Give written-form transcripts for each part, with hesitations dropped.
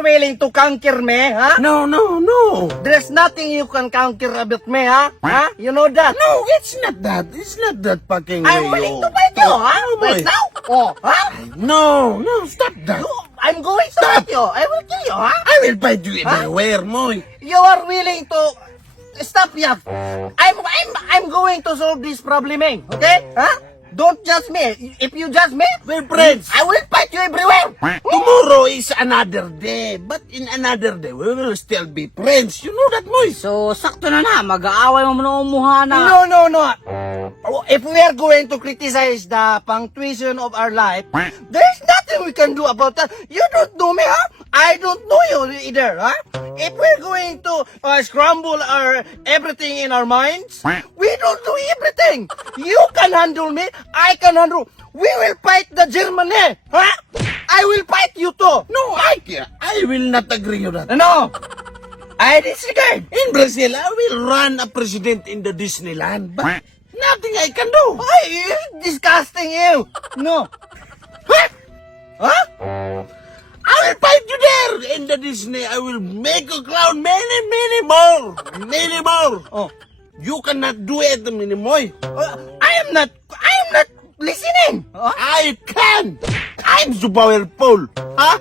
are willing to conquer me, huh? No, no, no. There's nothing you can conquer about me, huh? Huh? You know that? No, it's not that. It's not that fucking I'm way. willing you to fight you, talk. huh? Oh, Right boy. now? Oh, huh? No, no, stop that. I'm going to fight you. I will kill you, huh? I will fight you everywhere, Moy. You are willing to stop, Yap. I'm going to solve this problem, eh? Okay? Huh? Don't judge me. If you judge me, We're friends. I will fight you everywhere. Tomorrow is another day, but in another day, we will still be friends. You know that, Moy? So, sakto na mag-aaway mo na umuha na. No, no, no. If we are going to criticize the punctuation of our life, there's nothing we can do about that. You don't know me, huh? I don't know you either, huh? If we're going to scramble our everything in our minds, we don't do everything. You can handle me, I can handle. We will fight the Germany, huh? I will fight you too. No, I will not agree with that. No, I disregard. In Brazil, I will run a president in the Disneyland, but nothing I can do. Why is disgusting you? No. Huh? Huh? I will fight you there in the Disney. I will make a clown many more. Oh. You cannot do it, Minimoy. I am not listening. Huh? I can. I'm so powerful. Huh?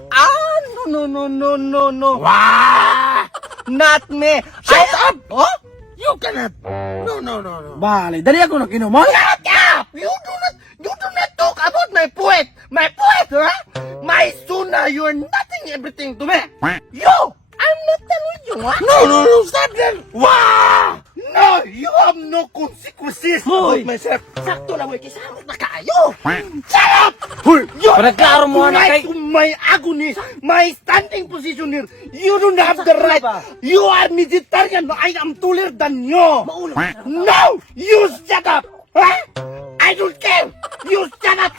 No. Wah! Not me. Shut up! Huh? You cannot. No. Bale, dali ako na kinumoy. Shut up! You do not talk about my poet. My poet, huh? My Suna, you are nothing everything to me. You! I'm not telling you, huh? No, stop that. Wah! No, you have no consequences Hoy! about myself. Sakto na, wey, kisamot na kayo. Shut up! You Panagklaro mo have na right kay- to my agony, my standing position here. You don't have the right. You are vegetarian. I am taller than you. No! You shut up! Huh? I don't care! You shut up!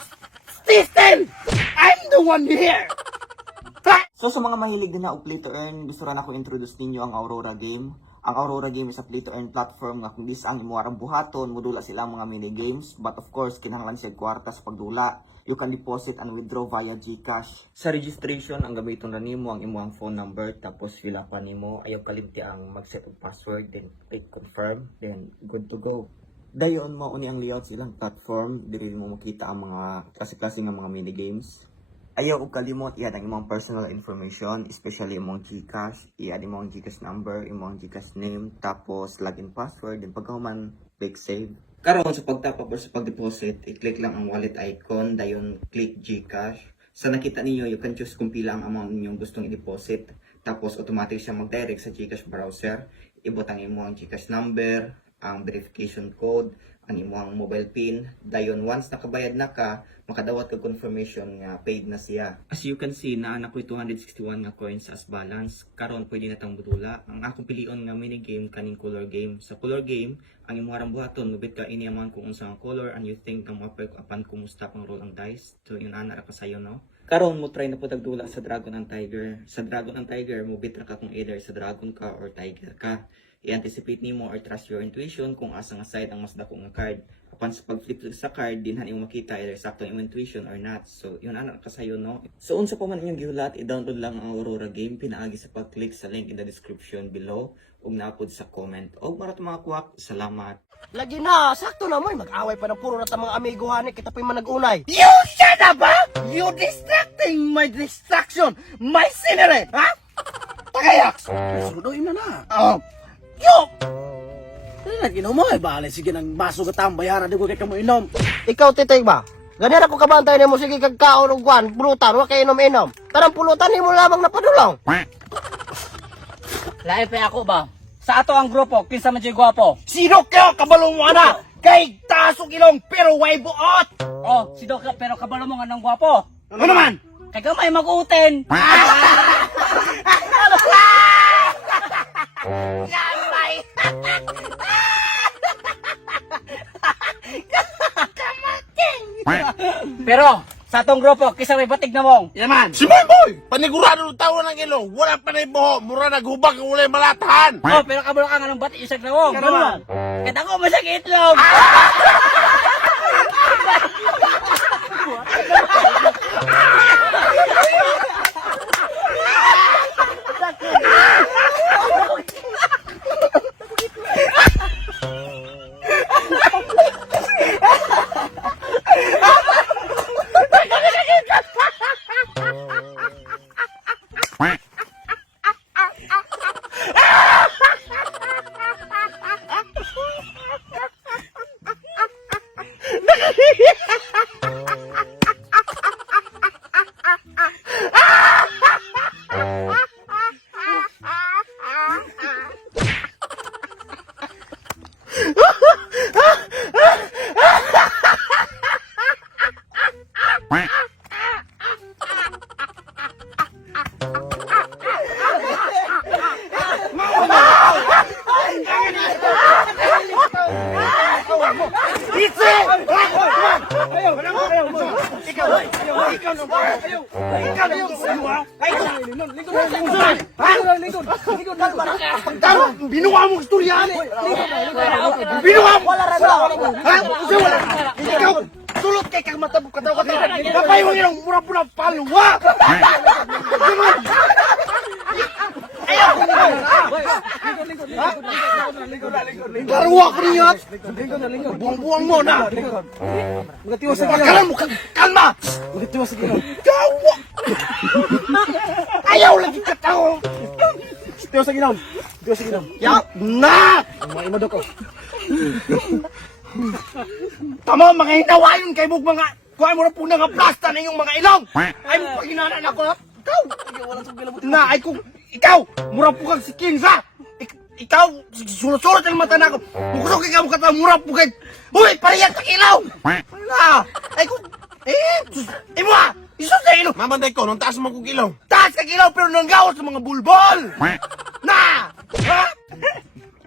Stay still! I'm the one here! Huh? So sa mga mahilig din na og play to earn, gusto ra nako introduce ninyo ang Aurora Game. Ang Aurora Game is a play to earn platform nga kung dis ang imuarang buhaton, modula sila ang mga mini games, but of course kinahanglan siya kwarta sa pagdula. You can deposit and withdraw via GCash. Sa registration, ang gamiton ra nimo ang imong phone number, tapos fill up nimo, ayaw kalimti ang mag-set of password, then click confirm, then good to go. Dayon mo uni ang layout silang platform, diri mo makita ang mga klase-klase nga mga mini games. Ayaw og kalimot i-add ang imong personal information, especially imong GCash, i-add imong GCash number, imong GCash name, tapos login password, then pagkahuman click save. Karon sa pag-top up or sa pag-deposit, i-click lang ang wallet icon, dayon click GCash. Sa nakita ninyo, you can choose kung pila ang amount ninyong gustong i-deposit, tapos automatic siya mag-direct sa GCash browser, ibutang imong GCash number, ang verification code, ang imong mobile pin, dayon once nakabayad na ka, makadawat ka confirmation nga paid na siya. As you can see, naa na ko'y 261 nga coins as balance. Karon pwede na tang budula. Ang akong pilion nga mini game kaning color game. Sa color game, ang imong buhaton mubit ka ini man kung unsa ang color and you think kang mapay apan kumusta pang roll ang dice. So yun ana ra ka sayo, no. Karon mo try na po tagdula sa Dragon and Tiger. Sa Dragon and Tiger, mubit ra ka kung either sa Dragon ka or Tiger ka. I-anticipate nimo or trust your intuition kung asa nga side ang mas dako nga card. Apan sa pag-flip sa card, dinhan imo makita either sakto ang intuition or not. So, yun ana kasayo, no? So, unsa pa man inyong gihulat, i-download lang ang Aurora Game. Pinaagi sa pag-click sa link in the description below. Ug naapod sa comment. Og marat mga kuwak, salamat. Lagi na, sakto na mo. Mag-away pa ng puro na ta mga amigohani. Kita pa yung manag-unay. You shut up, ha? You distracting my distraction. My scenery, ha? Tagayaks. Sudoy na na. Oh. Yo! Dali na kinumoy. Bale, sige nang baso ka tang bayaran. Di ko kay kamo inom. Ikaw, titay ba? Ganyan ako kabantay na mo. Sige, kagkaon og kwan. Pulutan. Huwag kayo inom-inom. Tarang pulutan mo lamang napadulong. Lain pa ako ba? Sa ato ang grupo, kinsa man siya gwapo. Sino kayo kabalong mo na? Kay tasok ilong pero way buot. Oh, si Doc, pero kabalo mo nga ng gwapo. Ano naman? Kay gamay mag-uten. Gamay! Kamating! Pero, sa atong grupo, kinsa may batig na mong. Yaman! Si Boy! Panigurado ng tawa ng ilong. Wala pa na yung buho. Mura naghubag ang ulay malatahan. Oh, pero kabalo ka nga ng batik isag na mong. Ano man? Kaya ako masakit itlog. ikaw na ba? Ikaw na yung ulo, ha? Ay, binuha mong istorya, binuha mo! Ha? Kasi wala! Ikaw! Sulot kay kang matabok ka daw ka daw! Napay mo yung mura-pura palwa! Ayaw ko nila! Laruwa ko niyo! Buang-buang mo na! Kalma mo! Kalma! Gawa! Ayaw lagi ka tao! Tiyo sa ginom. Yak na! Maimado ko. Tama mga hinawayon kay mong mga kuha mo na po nga plasta na yung mga ilong! Ay mo paginanan ako ha! Ikaw! Na ay kung ikaw! Mura po kang si Kinsa! Ikaw! Sulat-sulat ang mata na ako! Mukusok ikaw mo kata mura po kay... Uy! Parehas sa ilaw! Na! Ay kung... Imo ha! Isos na ilong! Mamanday ko, nung taas mo kong ilong. Taas kag ilaw pero nanggawas sa mga bulbol! Na! Ha?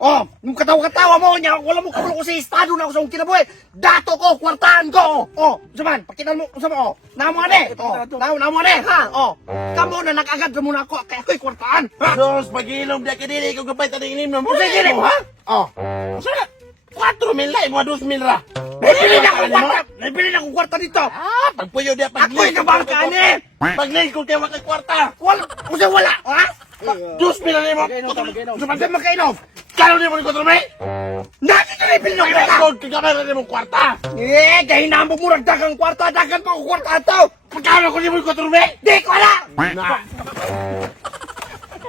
Oh, nung katawa-katawa mo niya, wala mo kabulo ko sa estado na ako sa akong kinabuhi. Dato ko, kwartaan ko. Oh, saman, pakitan mo, sama oh. Namo ane. Oh, namo ane, ha? Oh. Kamo na nag-agad sa muna ako, kaya ako'y kwartaan. Ha? Sos, pag-ilong di ka dili, ikaw kapay taning inim na mo. Sige, ha? Oh. Sana, 4,000 lang, mga 2,000 ra. Nabili na akong kwarta. Nabili na akong kwarta dito. Ah, pagpuyo di Ako'y nabangka ane. Pag-link ko kayo makay kwarta. Wala, kasi wala, ha? 2,000 na mo. Sabi magkainom. Kalo ni mo ni Kotrome? Nakita na ibili ng kwarta. Kaya kagabay na mo kwarta. Dahil nambog mo dagang kwarta, dagan pa akong kwarta ito. Pagkano ko ni mo ni Kotrome? Di ko wala. Na.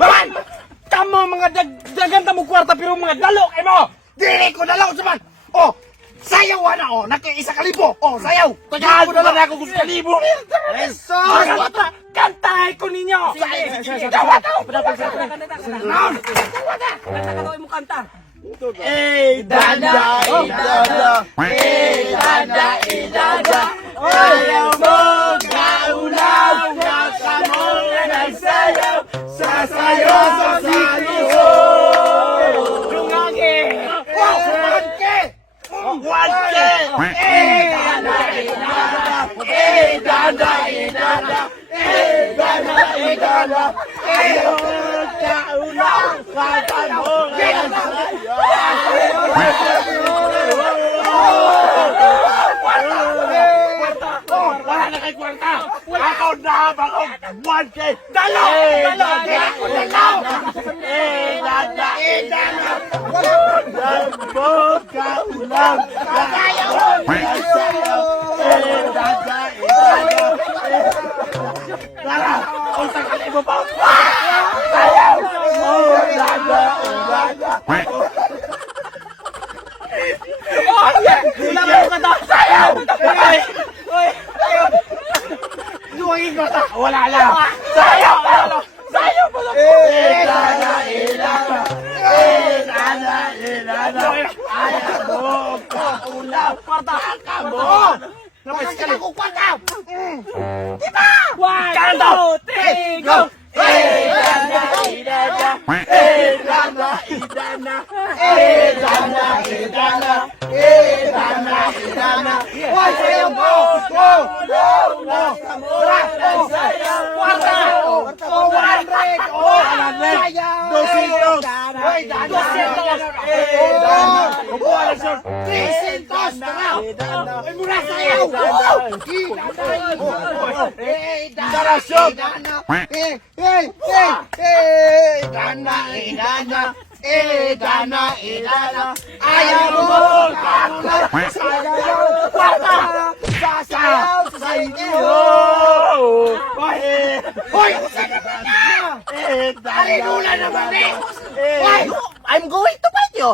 Maman! Tama mga daganta mo kwarta pero mga dalo kay mo! Dili ko dalaw saman! Oh! Sayaw na oh! Naki-1,000! Oh! Sayaw! Tagahan ko na ako gusto kalibo. Eso! Kantahay ko ninyo! Dawa daw! Naon! Eh, dada, eh, dada. Eh, dada, eh, dada. Ayaw mo kaulaw, nasa mo na nagsayaw. Sasayaw sa saliho. Lungagi! Oh! Wanke! Wanke! Eh, dada, eh, dada. Eh, dada, eh, dada. Eh, dada, eh, dada. Ayaw mo kaulaw, nasa mo na nagsayaw. Wala na kay kwarta! Ako na ako 1K! Dalaw! Dalaw! Dalaw! Dada! Dada! Dambog ka ulang! Sayaw! Sayaw! Dada! Dada! Tara! Usang kalay mo pa! Sayaw! Dada! Dada! Wala mo ka daw! Sayaw! Luwagin ko ta! Wala lang! Sayaw! Sayaw mo lang! Dada! Dada! Dada! Dada! Ayaw mo ka ulang! Kwarta mo! Napasik ka na kong kwarta! Diba? 1, 2, 3, go! Eh, dada, idana. Eh, dada, idana. Eh, dada, idana. Eh, dada, idana. Hoy, sayaw mo! Go! Go! Go! Tara! Oh! Kwarta! Oh, 100! Oh! Sayaw! 200. Hoy, dada! 200. Eh, dana. Ubuha na, sir! 300! Tara! Ay, mura sayaw! Eh, dada! Tara, shot. Dana! Eh, eh, eh, eh, dana, dana, dana, dana, ayaw mo kamulat, sayaw, kwarta, sasayaw, sa inyo. Hoy, kusaka na! Eh, dada. Alinula naman eh! Hoy, I'm going to fight you!